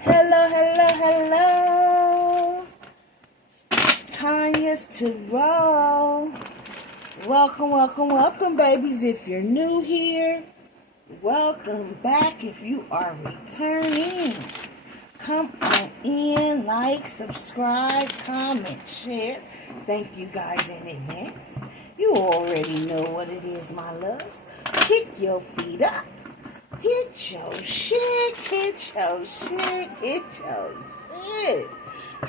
Hello, hello, hello. Tanya's to roll. Welcome, welcome, welcome, babies. If you're new here, welcome back. If you are returning, come on in, like, subscribe, comment, share. Thank you guys in advance. You already know what it is, my loves. Kick your feet up. Hit your shit, hit your shit, hit your shit.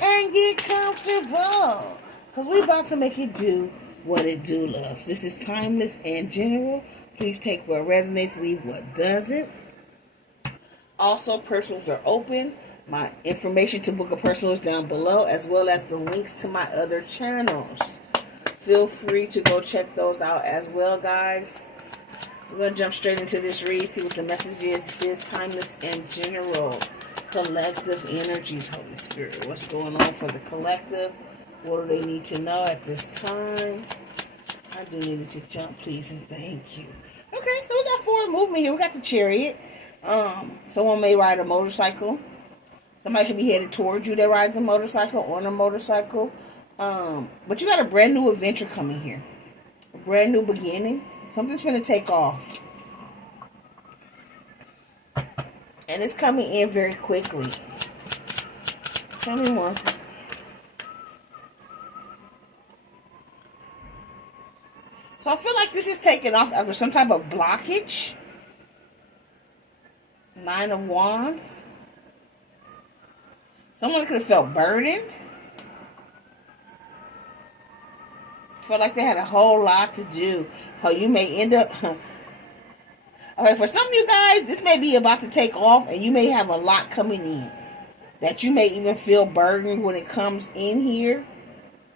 And get comfortable. Because we about to make it do what it do, loves. This is timeless and general. Please take what resonates, leave what doesn't. Also, personals are open. My information to book a personal is down below, as well as the links to my other channels. Feel free to go check those out as well, guys. We're going to jump straight into this read, see what the message is. This is timeless and general. Collective energies, Holy Spirit. What's going on for the collective? What do they need to know at this time? I do need to jump, please, and thank you. Okay, so we got forward movement here. We got the Chariot. Someone may ride a motorcycle. Somebody could be headed towards you that rides a motorcycle, on a motorcycle. But you got a brand new adventure coming here. A brand new beginning. Something's going to take off. And it's coming in very quickly. Tell me more. So I feel like this is taking off after some type of blockage. 9 of Wands. Someone could have felt burdened. Felt like they had a whole lot to do. How you may end up... Okay, for some of you guys, this may be about to take off, and you may have a lot coming in. That you may even feel burdened when it comes in here.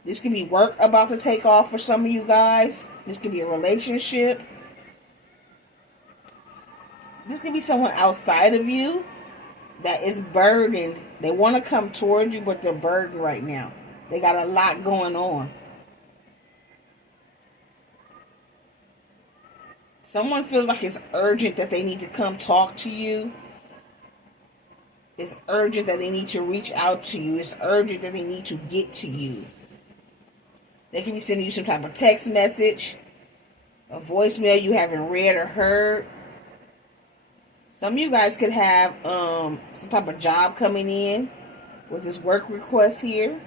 This could be work about to take off for some of you guys. This could be a relationship. This could be someone outside of you that is burdened. They want to come towards you, but they're burdened right now. They got a lot going on. Someone feels like it's urgent that they need to come talk to you. It's urgent that they need to reach out to you. It's urgent that they need to get to you. They could be sending you some type of text message, a voicemail you haven't read or heard. Some of you guys could have some type of job coming in with this work request here.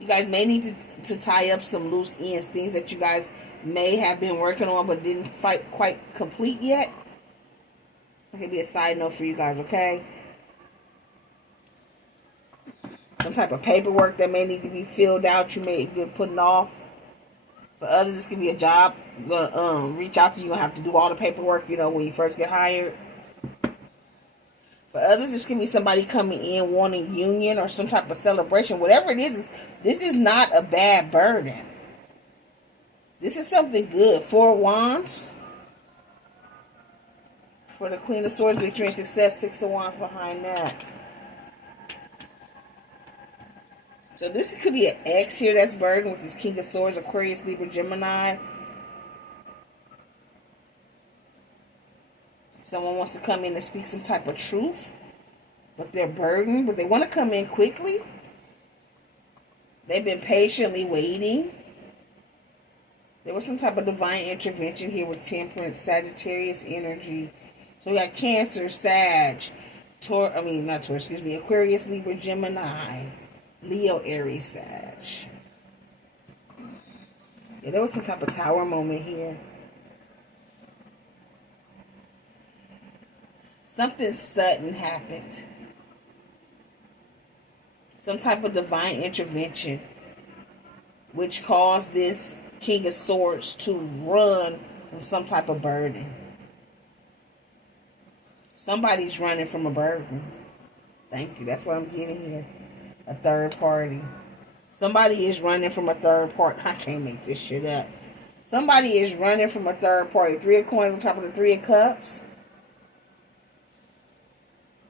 You guys may need to tie up some loose ends, things that you guys may have been working on but didn't quite complete yet. That could be a side note for you guys, okay? Some type of paperwork that may need to be filled out, you may be putting off. For others, this could be a job. Gonna reach out to you and have to do all the paperwork, when you first get hired. For others, this can be somebody coming in wanting union or some type of celebration. Whatever it is, this is not a bad burden. This is something good. 4 of Wands. For the Queen of Swords, victory and success. 6 of Wands behind that. So this could be an X here that's burdened with this King of Swords, Aquarius, Libra, Gemini. Someone wants to come in and speak some type of truth, but they're burdened, but they want to come in quickly. They've been patiently waiting. There was some type of divine intervention here with Temperance, Sagittarius energy. So we got Cancer, Aquarius, Libra, Gemini, Leo, Aries, Sag. Yeah, there was some type of tower moment here. Something sudden happened. Some type of divine intervention, which caused this King of Swords to run from some type of burden. Somebody's running from a burden. Thank you. That's what I'm getting here. A third party. Somebody is running from a third party. I can't make this shit up. Somebody is running from a third party. 3 of Coins on top of the 3 of Cups.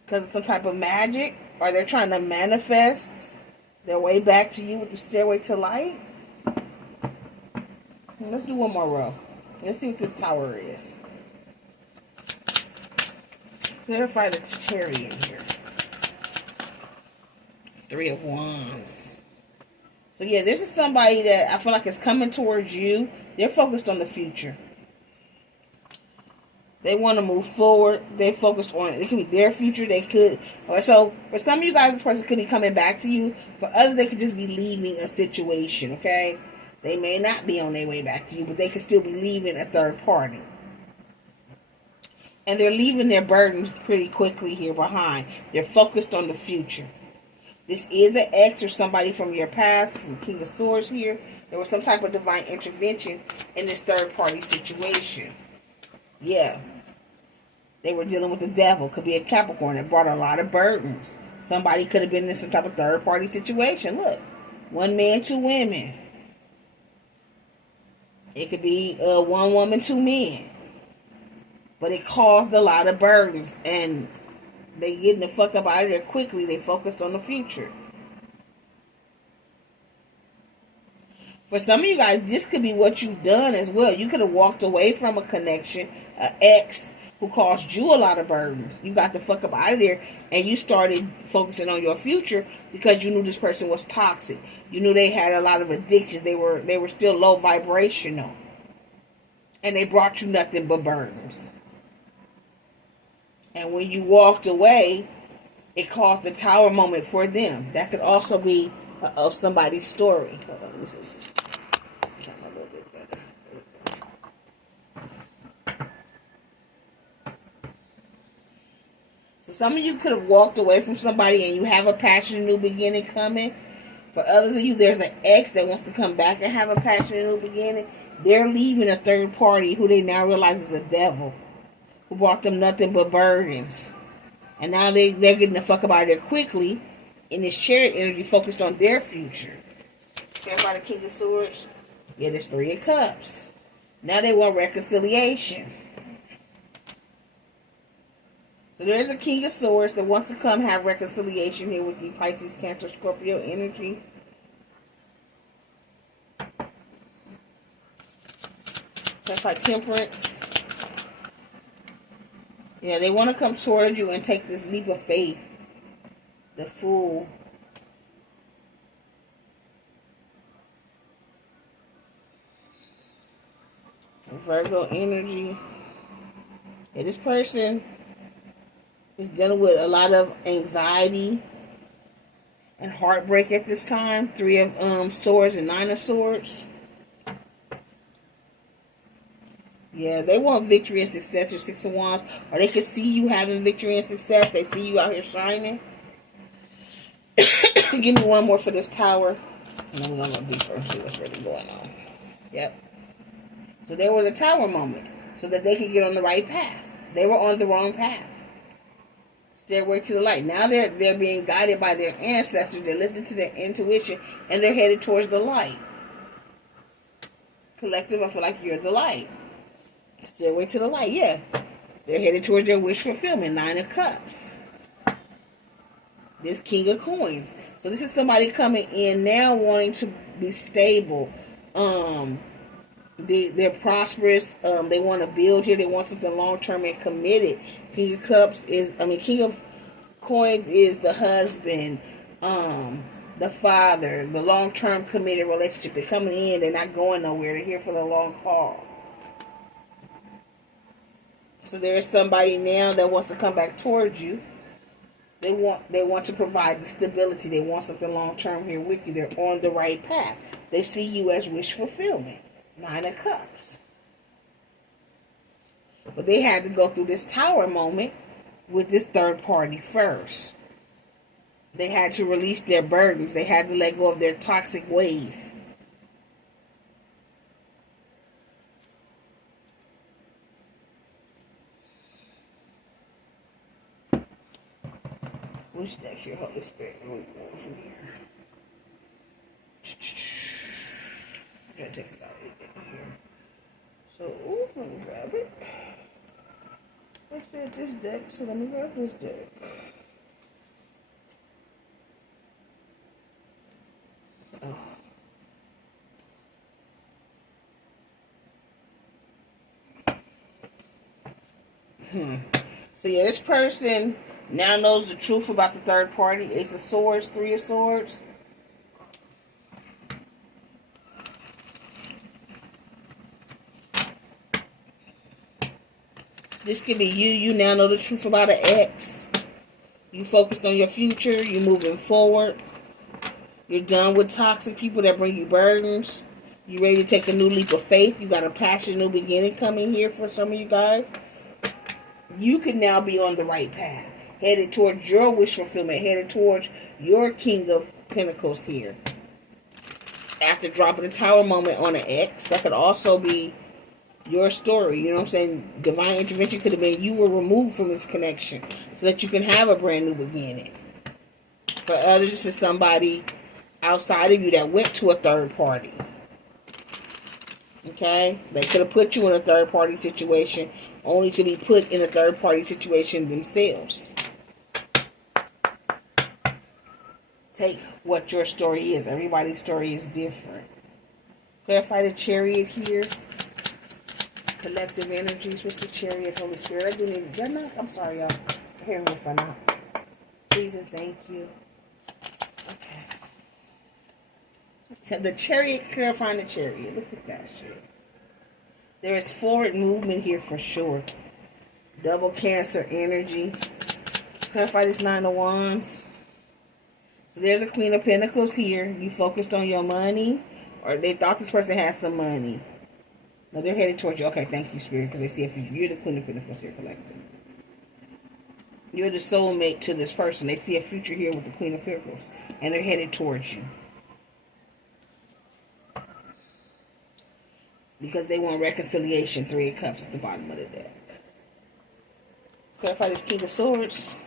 Because of some type of magic. Or they're trying to manifest their way back to you with the stairway to light. Let's do one more row. Let's see what this Tower is. Clarify the Chariot here. 3 of Wands. So yeah, this is somebody that I feel like is coming towards you. They're focused on the future. They want to move forward. They're focused on it. It could be their future. They could. Okay, so for some of you guys, this person could be coming back to you. For others, they could just be leaving a situation. Okay, they may not be on their way back to you, but they could still be leaving a third party. And they're leaving their burdens pretty quickly here behind. They're focused on the future. This is an ex or somebody from your past. Some King of Swords here. There was some type of divine intervention in this third party situation. Yeah. They were dealing with the devil. Could be a Capricorn that brought a lot of burdens. Somebody could have been in some type of third party situation. Look. 1 man, 2 women. It could be 1 woman, 2 men. But it caused a lot of burdens. And they getting the fuck up out of there quickly. They focused on the future. For some of you guys, this could be what you've done as well. You could have walked away from a connection, an ex who caused you a lot of burdens. You got the fuck up out of there and you started focusing on your future because you knew this person was toxic. You knew they had a lot of addictions. They were still low vibrational. And they brought you nothing but burdens. And when you walked away, it caused a Tower moment for them. That could also be of somebody's story. Hold on, let me see. A little bit better. So some of you could have walked away from somebody and you have a passionate new beginning coming. For others of you, there's an ex that wants to come back and have a passionate new beginning. They're leaving a third party who they now realize is a devil, who brought them nothing but burdens. And now they're getting the fuck up out of there quickly. In this Chariot energy focused on their future. Care about the King of Swords? Yeah, this 3 of Cups. Now they want reconciliation. So there's a King of Swords that wants to come have reconciliation here with you, Pisces, Cancer, Scorpio energy. That's like Temperance. Yeah, they want to come toward you and take this leap of faith. The Fool. Virgo energy. Yeah, this person is dealing with a lot of anxiety and heartbreak at this time. 3 of Swords and 9 of Swords. Yeah, they want victory and success, or 6 of Wands. Or they can see you having victory and success. They see you out here shining. Give me one more for this Tower. And then we're going to go deeper and see what's really going on. Yep. So there was a Tower moment. So that they could get on the right path. They were on the wrong path. Stairway to the light. Now they're being guided by their ancestors. They're listening to their intuition. And they're headed towards the light. Collective, I feel like you're the light. Stairway to the light, yeah. They're headed towards their wish fulfillment. 9 of Cups. This King of Coins. So this is somebody coming in now wanting to be stable. They're prosperous. They want to build here. They want something long-term and committed. King of King of Coins is the husband, the father, the long-term committed relationship. They're coming in. They're not going nowhere. They're here for the long haul. So there is somebody now that wants to come back towards you. They want to provide the stability. They want something long-term here with you. They're on the right path. They see you as wish fulfillment. 9 of Cups. But they had to go through this Tower moment with this third party first. They had to release their burdens. They had to let go of their toxic ways. Which deck here, Holy Spirit? Where are we going from here? I'm going to take us out of here. So, let me grab it. I said this deck, so let me grab this deck. Oh. So yeah, this person now knows the truth about the third party. Ace of Swords, Three of Swords. This could be you. You now know the truth about an ex. You focused on your future. You're moving forward. You're done with toxic people that bring you burdens. You ready to take a new leap of faith. You got a passion, new beginning coming here for some of you guys. You can now be on the right path. Headed towards your wish fulfillment. Headed towards your King of Pentacles here. After dropping the Tower moment on an ex, that could also be your story. You know what I'm saying? Divine intervention could have been you were removed from this connection so that you can have a brand new beginning. For others, this is somebody outside of you that went to a third party. Okay? They could have put you in a third party situation only to be put in a third party situation themselves. Take what your story is. Everybody's story is different. Clarify the Chariot here. Collective energies. What's the Chariot, Holy Spirit? I do need to. I'm sorry, y'all. I'm hearing me for now. Please and thank you. Okay. The Chariot, clarifying the Chariot. Look at that shit. There is forward movement here for sure. Double Cancer energy. Clarify this Nine of Wands. So there's a Queen of Pentacles here. You focused on your money, or they thought this person had some money. No, they're headed towards you. Okay, thank you, Spirit, because they see if you're the Queen of Pentacles here, collective. You're the soulmate to this person. They see a future here with the Queen of Pentacles, and they're headed towards you. Because they want reconciliation. Three of Cups at the bottom of the deck. Clarify this King of Swords.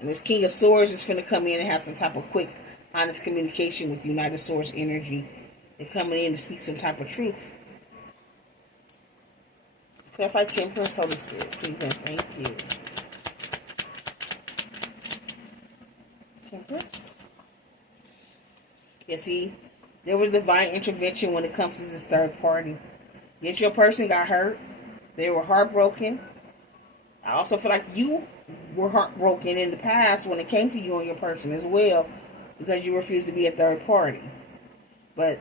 And this King of Swords is going to come in and have some type of quick, honest communication with you. Knight of Swords energy. They're coming in to speak some type of truth. Clarify Temperance, Holy Spirit, please and thank you. Temperance. Yeah, see, there was divine intervention when it comes to this third party. Yes, your person got hurt. They were heartbroken. I also feel like you were heartbroken in the past when it came to you and your person as well, because you refused to be a third party. But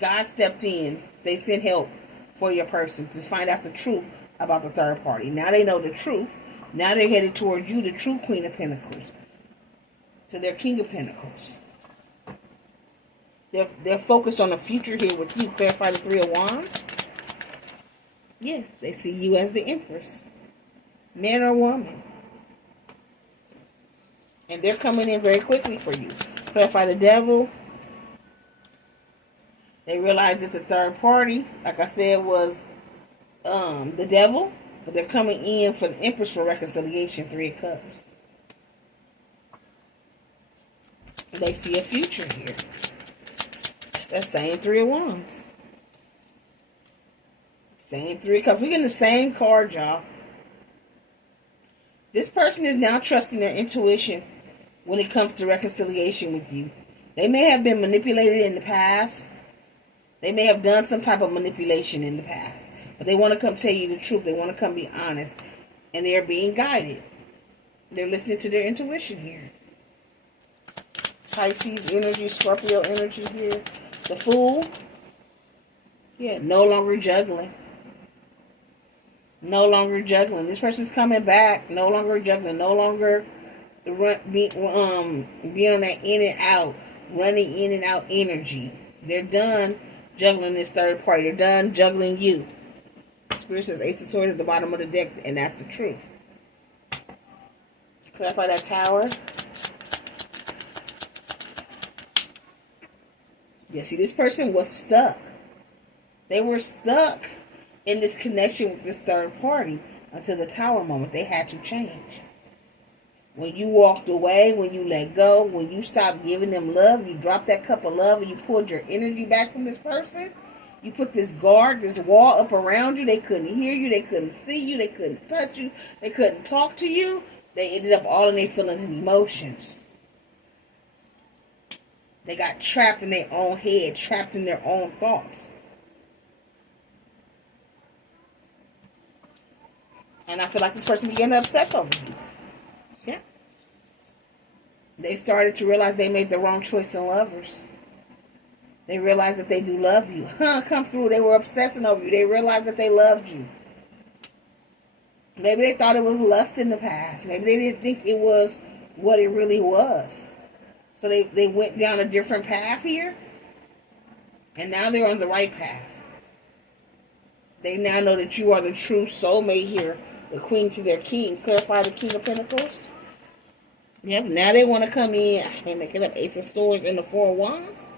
God stepped in. They sent help for your person to find out the truth about the third party. Now they know the truth. Now they're headed towards you, the true Queen of Pentacles, to their King of Pentacles. They're focused on the future here with you. Clarify the Three of Wands. Yeah, they see you as the Empress. Man or woman. And they're coming in very quickly for you. Clarify the Devil. They realized that the third party, like I said, was the devil. But they're coming in for the Empress for reconciliation. Three of Cups. They see a future here. It's that same Three of Wands. Same Three of Cups. We're getting the same card, y'all. This person is now trusting their intuition when it comes to reconciliation with you. They may have been manipulated in the past. They may have done some type of manipulation in the past. But they want to come tell you the truth. They want to come be honest. And they're being guided. They're listening to their intuition here. Pisces energy, Scorpio energy here. The Fool. Yeah, no longer juggling. No longer juggling. This person's coming back. No longer juggling. No longer being on that in and out, running in and out energy. They're done juggling this third party. They're done juggling you. Spirit says Ace of Swords at the bottom of the deck, and that's the truth. Clarify that Tower. Yeah, see, this person was stuck. They were stuck in this connection with this third party until the Tower moment. They had to change. When you walked away, when you let go, when you stopped giving them love, you dropped that cup of love and you pulled your energy back from this person. You put this guard, this wall up around you. They couldn't hear you. They couldn't see you. They couldn't touch you. They couldn't talk to you. They ended up all in their feelings and emotions. They got trapped in their own head, trapped in their own thoughts. And I feel like this person began to obsess over you. Yeah. They started to realize they made the wrong choice in lovers. They realized that they do love you. Come through. They were obsessing over you. They realized that they loved you. Maybe they thought it was lust in the past. Maybe they didn't think it was what it really was. So they went down a different path here. And now they're on the right path. They now know that you are the true soulmate here. The queen to their king. Clarify the King of Pentacles. Yep. Now they want to come in. I can't make it up. Ace of Swords and the Four of Wands.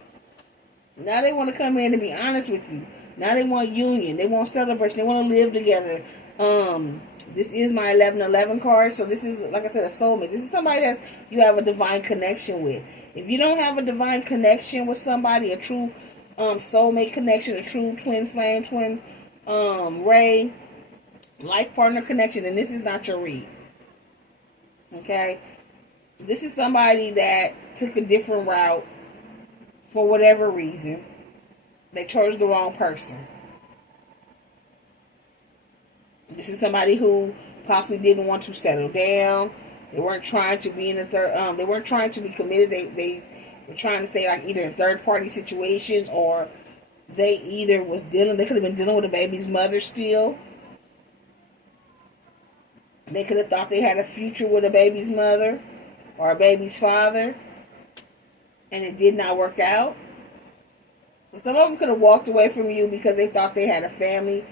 Now they want to come in and be honest with you. Now they want union. They want celebration. They want to live together. This is my 1111 card. So this is, like I said, a soulmate. This is somebody that you have a divine connection with. If you don't have a divine connection with somebody, a true soulmate connection, a true twin flame, twin ray, life partner connection, then this is not your read. Okay? This is somebody that took a different route. For whatever reason, they chose the wrong person. This is somebody who possibly didn't want to settle down. They weren't trying to be in a third. They weren't trying to be committed. They were trying to stay like either in third party situations, or they either was dealing. They could have been dealing with a baby's mother still. They could have thought they had a future with a baby's mother or a baby's father. And it did not work out. So some of them could have walked away from you because they thought they had a family.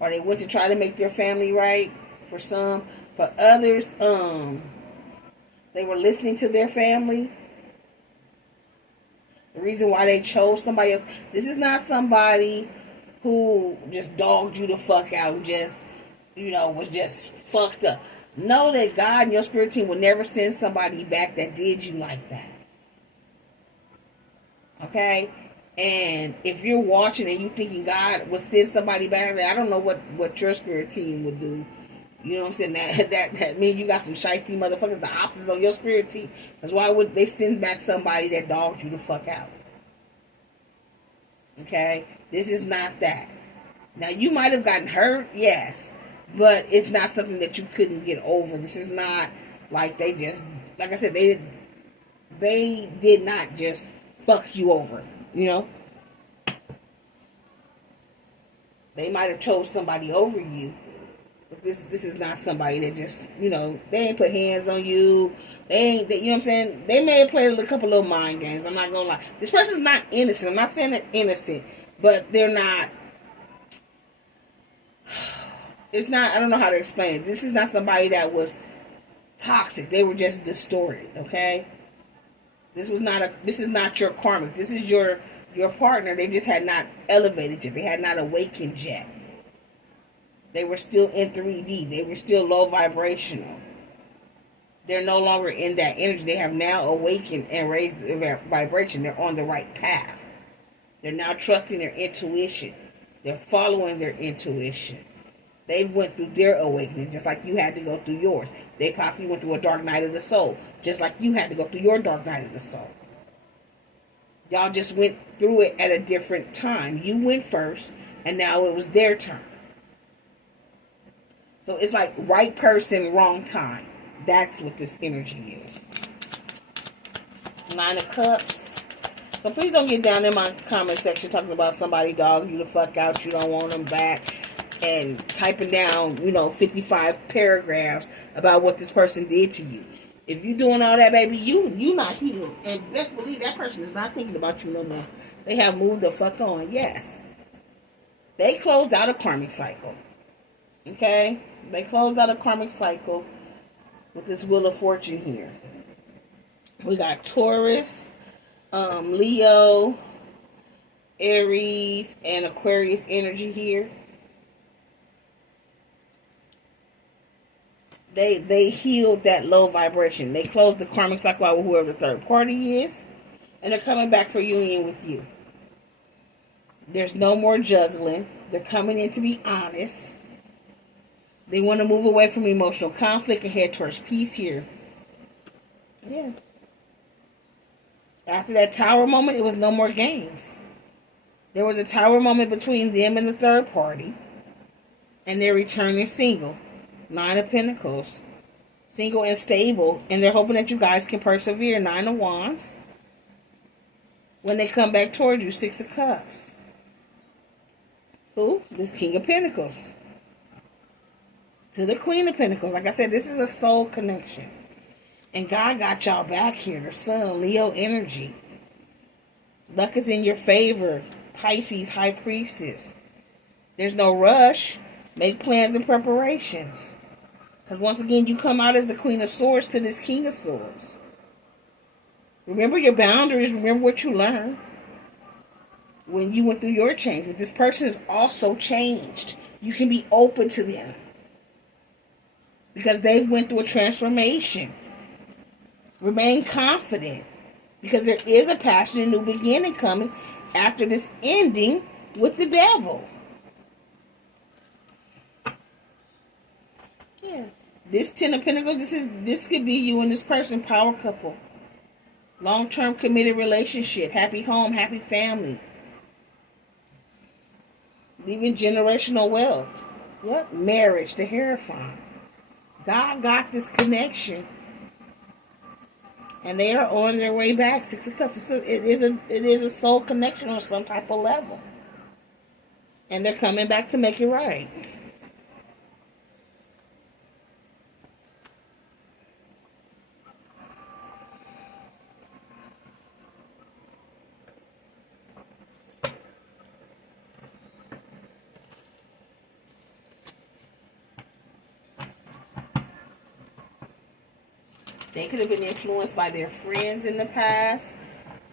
Or they went to try to make their family right. For some. For others, they were listening to their family. The reason why they chose somebody else. This is not somebody who just dogged you the fuck out. Just, was just fucked up. Know that God and your spirit team will never send somebody back that did you like that. Okay? And if you're watching and you thinking God will send somebody back, I don't know what your spirit team would do. You know what I'm saying? That means you got some shiesty motherfuckers, the opposites on your spirit team. Because why would they send back somebody that dogged you the fuck out? Okay? This is not that. Now, you might have gotten hurt, yes. But it's not something that you couldn't get over. This is not like they just, like I said, they did not just fuck you over, They might have chose somebody over you, but this is not somebody that just, they ain't put hands on you. You know what I'm saying? They may have played a couple little mind games. I'm not gonna lie. This person's not innocent. I'm not saying they're innocent, but they're not. It's not. I don't know how to explain it. This is not somebody that was toxic. They were just distorted. Okay. This is not your karmic. This is your partner. They just had not elevated yet. They had not awakened yet. They were still in 3D. They were still low vibrational. They're no longer in that energy. They have now awakened and raised their vibration. They're on the right path. They're now trusting their intuition. They're following their intuition. They've went through their awakening just like you had to go through yours. They possibly went through a dark night of the soul just like you had to go through your dark night of the soul. Y'all just went through it at a different time. You went first, and now it was their turn. So it's like right person, wrong time. That's what this energy is. 9 of Cups. So please don't get down in my comment section talking about somebody dogging you the fuck out. You don't want them back. And typing down, 55 paragraphs about what this person did to you. If you doing all that, baby, you not healed. And best believe that person is not thinking about you no more. They have moved the fuck on. Yes. They closed out a karmic cycle. Okay? They closed out a karmic cycle with this Wheel of Fortune here. We got Taurus, Leo, Aries, and Aquarius energy here. They healed that low vibration. They closed the karmic cycle out with whoever the third party is. And they're coming back for union with you. There's no more juggling. They're coming in to be honest. They want to move away from emotional conflict and head towards peace here. Yeah. After that tower moment, it was no more games. There was a tower moment between them and the third party. And they're returning single. Nine of Pentacles. Single and stable. And they're hoping that you guys can persevere. Nine of Wands. When they come back toward you, Six of Cups. Who? This King of Pentacles. To the Queen of Pentacles. Like I said, this is a soul connection. And God got y'all back here. The Sun, Leo energy. Luck is in your favor. Pisces, High Priestess. There's no rush. Make plans and preparations. Because once again, you come out as the Queen of Swords to this King of Swords. Remember your boundaries. Remember what you learned when you went through your change. But this person is also changed. You can be open to them. Because they've went through a transformation. Remain confident. Because there is a passionate new beginning coming after this ending with the devil. Yeah. This Ten of Pentacles, this could be you and this person, power couple. Long-term committed relationship. Happy home, happy family. Leaving generational wealth. What? Marriage, the Hierophant. God got this connection. And they are on their way back. Six of Cups. It is a soul connection on some type of level. And they're coming back to make it right. They could have been influenced by their friends in the past,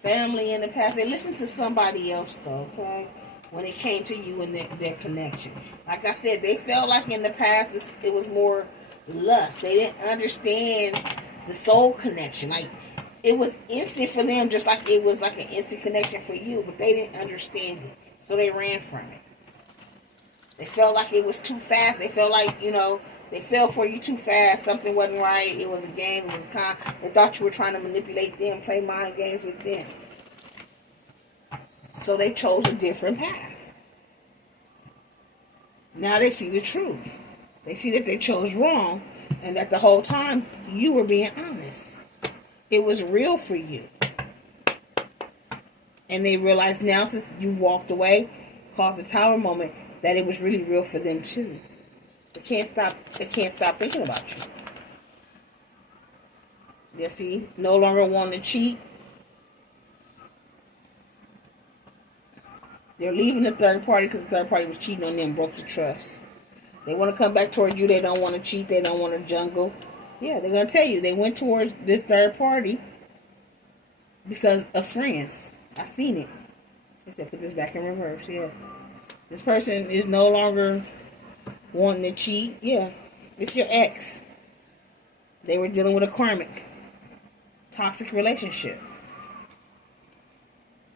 family in the past. They listened to somebody else, though, okay? When it came to you and their connection. Like I said, they felt like in the past it was more lust. They didn't understand the soul connection. Like, it was instant for them, just like it was like an instant connection for you. But they didn't understand it. So they ran from it. They felt like it was too fast. They felt like, they fell for you too fast. Something wasn't right. It was a game. It was they thought you were trying to manipulate them, play mind games with them. So they chose a different path. Now they see the truth. They see that they chose wrong, and that the whole time you were being honest. It was real for you. And they realize now, since you walked away, called the Tower moment, that it was really real for them too. They can't stop thinking about you. You see, no longer wanting to cheat. They're leaving the third party because the third party was cheating on them, broke the trust. They want to come back towards you. They don't want to cheat. They don't want to jungle. Yeah, they're going to tell you. They went towards this third party because of friends. I seen it. They said, put this back in reverse. Yeah. This person is no longer wanting to cheat. Yeah. It's your ex. They were dealing with a karmic, toxic relationship.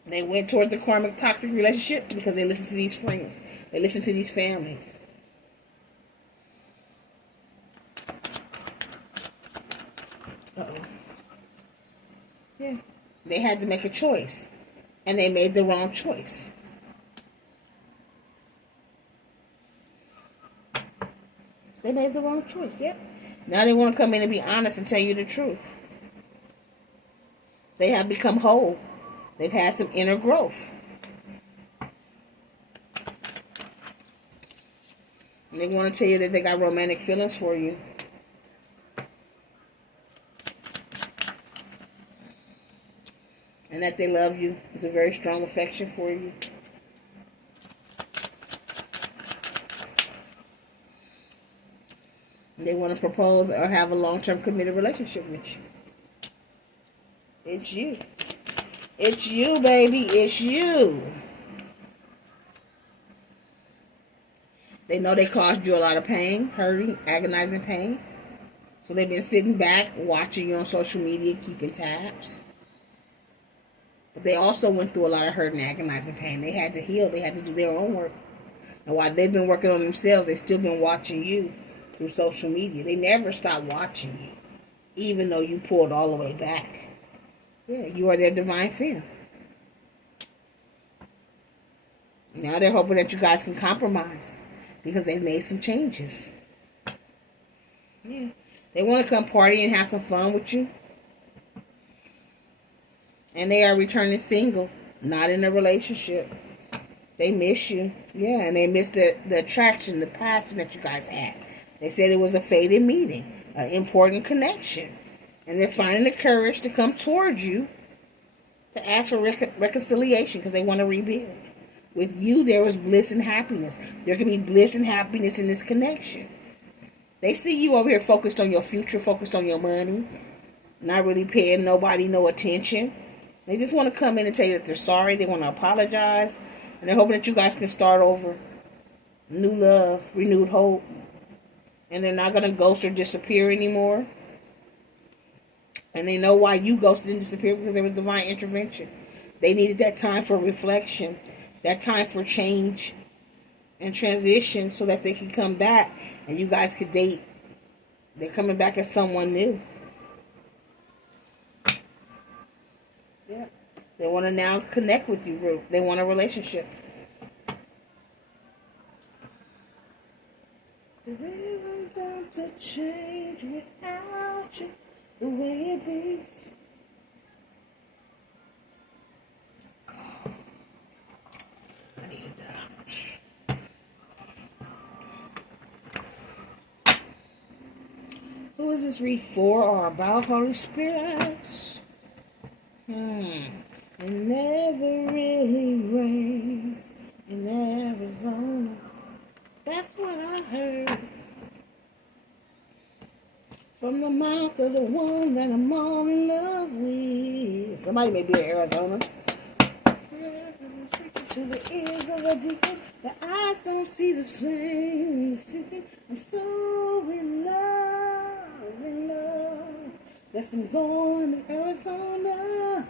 They went towards the karmic, toxic relationship because they listened to these friends. They listened to these families. Uh-oh. Yeah. They had to make a choice. And they made the wrong choice. They made the wrong choice, yep. Now they want to come in and be honest and tell you the truth. They have become whole. They've had some inner growth. And they want to tell you that they got romantic feelings for you. And that they love you. It's a very strong affection for you. And they want to propose or have a long-term committed relationship with you. It's you. It's you, baby. It's you. They know they caused you a lot of pain, hurting, agonizing pain. So they've been sitting back, watching you on social media, keeping tabs. But they also went through a lot of hurt and agonizing pain. They had to heal. They had to do their own work. And while they've been working on themselves, they've still been watching you through social media. They never stopped watching you, even though you pulled all the way back. Yeah, you are their divine friend. Now they're hoping that you guys can compromise. because they've made some changes. Yeah. They want to come party and have some fun with you. And they are returning single, not in a relationship. They miss you. Yeah, and they miss the attraction, the passion that you guys had. They said it was a fated meeting, an important connection. And they're finding the courage to come towards you to ask for reconciliation because they want to rebuild. With you, there was bliss and happiness. There can be bliss and happiness in this connection. They see you over here focused on your future, focused on your money, not really paying nobody no attention. They just want to come in and tell you that they're sorry. They want to apologize. And they're hoping that you guys can start over. New love, renewed hope. And they're not going to ghost or disappear anymore. And they know why you ghosted and disappeared, because there was divine intervention. They needed that time for reflection, that time for change and transition so that they can come back and you guys could date. They're coming back as someone new. Yeah. They want to now connect with you. They want a relationship. The rhythm doesn't change without you. The way it beats. I need that. Who is this read for or about, Holy Spirit? It never really rains in Arizona. That's what I heard. From the mouth of the one that I'm all in love with. Somebody may be in Arizona. To the ears of a deacon, the eyes don't see the same. I'm so in love. Yes, I'm going to Arizona.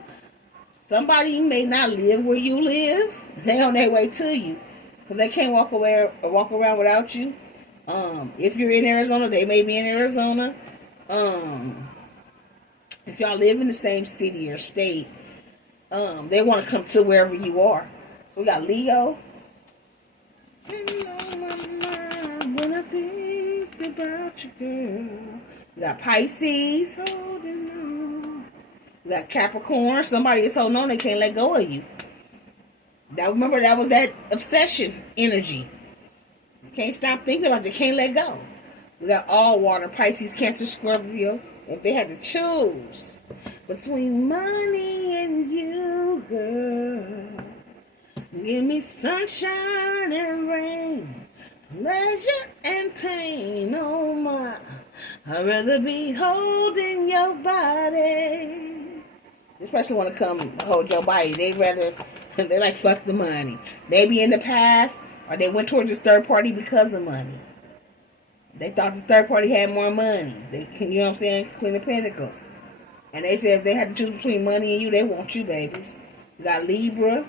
Somebody may not live where you live. They on their way to you, because they can't walk around without you. If you're in Arizona, they may be in Arizona. If y'all live in the same city or state, they want to come to wherever you are. So we got Leo. When I think about you, girl. We got Pisces. We got Capricorn. Somebody is holding on. They can't let go of you. Remember, that was that obsession energy. You can't stop thinking about it. You can't let go. We got all water, Pisces, Cancer, Scorpio. If they had to choose between money and you, girl, give me sunshine and rain, pleasure and pain. Oh my, I'd rather be holding your body. This person want to come hold your body. They like, fuck the money. Maybe in the past, or they went towards this third party because of money. They thought the third party had more money. You know what I'm saying? Queen of Pentacles. And they said if they had to choose between money and you, they want you, babies. You got Libra.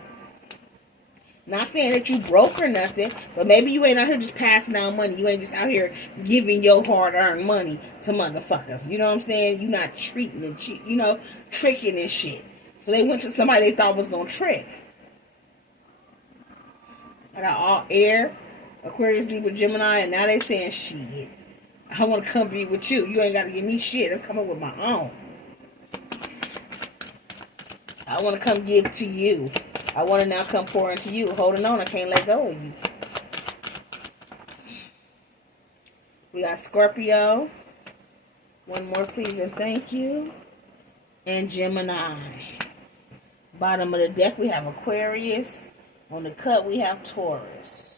Not saying that you broke or nothing, but maybe you ain't out here just passing out money. You ain't just out here giving your hard-earned money to motherfuckers. You know what I'm saying? You not treating and tricking and shit. So they went to somebody they thought was gonna trick. I got all air. Aquarius, Libra, Gemini, and now they saying, shit, I want to come be with you. You ain't got to give me shit. I'm coming with my own. I want to come give to you. I want to now come pour into you. Holding on, I can't let go of you. We got Scorpio. One more, please, and thank you. And Gemini. Bottom of the deck, we have Aquarius. On the cut, we have Taurus.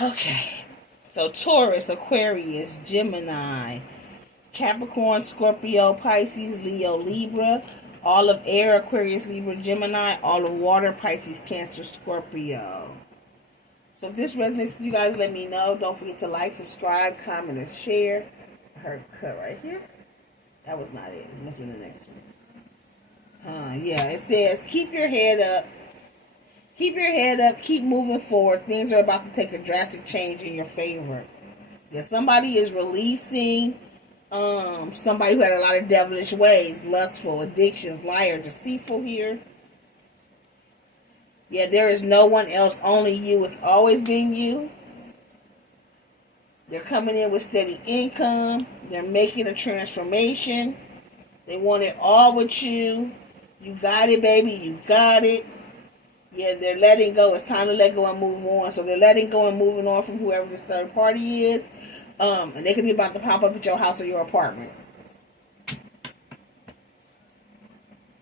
Okay, so Taurus, Aquarius, Gemini, Capricorn, Scorpio, Pisces, Leo, Libra, all of air, Aquarius, Libra, Gemini, all of water, Pisces, Cancer, Scorpio. So if this resonates with you guys, let me know. Don't forget to like, subscribe, comment, and share. I heard a cut right here. That was not it. It must have been the next one. Yeah, it says, keep your head up. Keep your head up. Keep moving forward. Things are about to take a drastic change in your favor. Yeah, somebody is releasing somebody who had a lot of devilish ways, lustful, addictions, liar, deceitful here. Yeah, there is no one else, only you. It's always been you. They're coming in with steady income. They're making a transformation. They want it all with you. You got it, baby. You got it. Yeah, they're letting go. It's time to let go and move on. So they're letting go and moving on from whoever this third party is. And they could be about to pop up at your house or your apartment.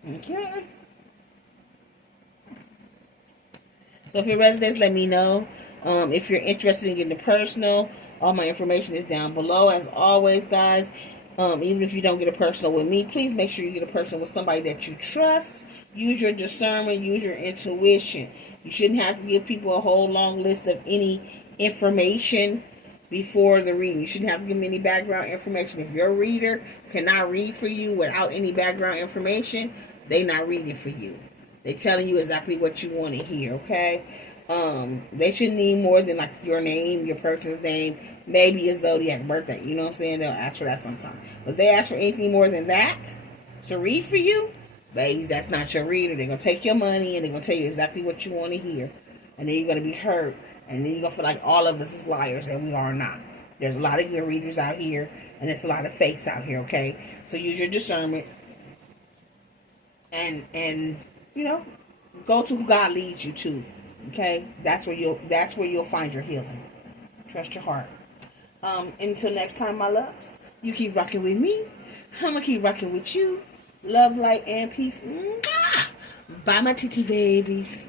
Okay. So if it resonates, let me know. If you're interested in getting a personal, all my information is down below. As always, guys, even if you don't get a personal with me, please make sure you get a personal with somebody that you trust. Use your discernment. Use your intuition. You shouldn't have to give people a whole long list of any information before the reading. You shouldn't have to give them any background information. If your reader cannot read for you without any background information, they're not reading for you. They're telling you exactly what you want to hear, okay? They shouldn't need more than like your name, your person's name, maybe a zodiac birthday. You know what I'm saying? They'll ask for that sometime. But if they ask for anything more than that to read for you, babies, that's not your reader. They're going to take your money and they're going to tell you exactly what you want to hear. And then you're going to be hurt. And then you're going to feel like all of us is liars, and we are not. There's a lot of good readers out here, and there's a lot of fakes out here, okay? So use your discernment. And you know, go to who God leads you to. Okay? That's where you'll find your healing. Trust your heart. Until next time, my loves, you keep rocking with me. I'm gonna keep rocking with you. Love, light, and peace. Mwah! Bye, my TT babies.